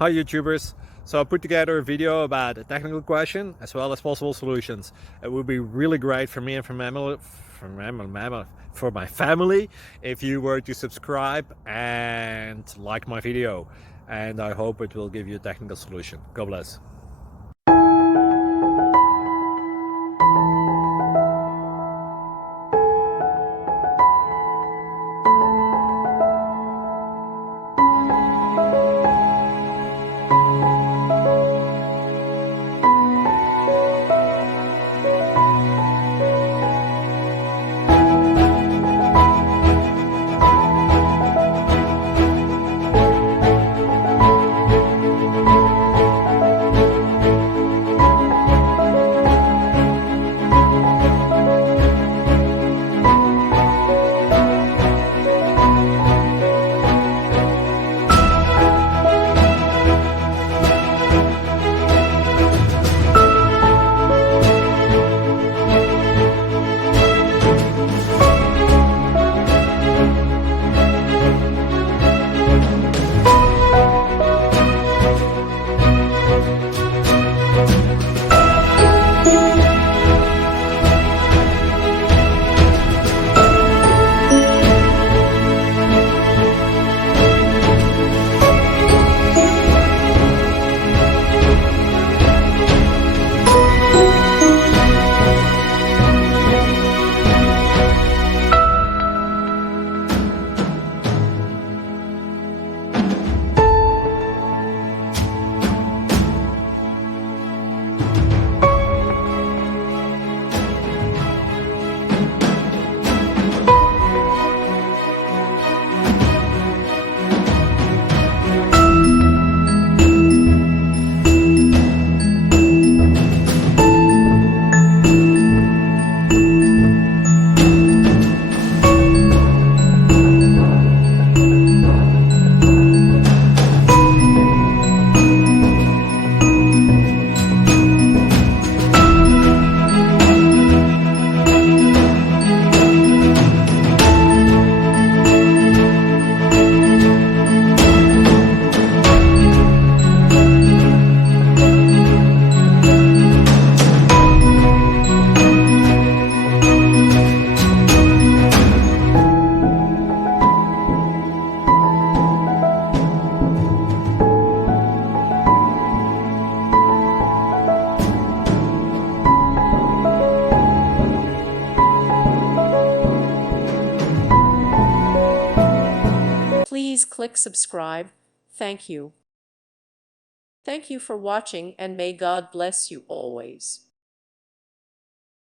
Hi YouTubers. So I put together a video about a technical question as well as possible solutions. It would be really great for me and for my family if you were to subscribe and like my video. And I hope it will give you a technical solution. God bless. Please click subscribe. Thank you. Thank you for watching, and may God bless you always.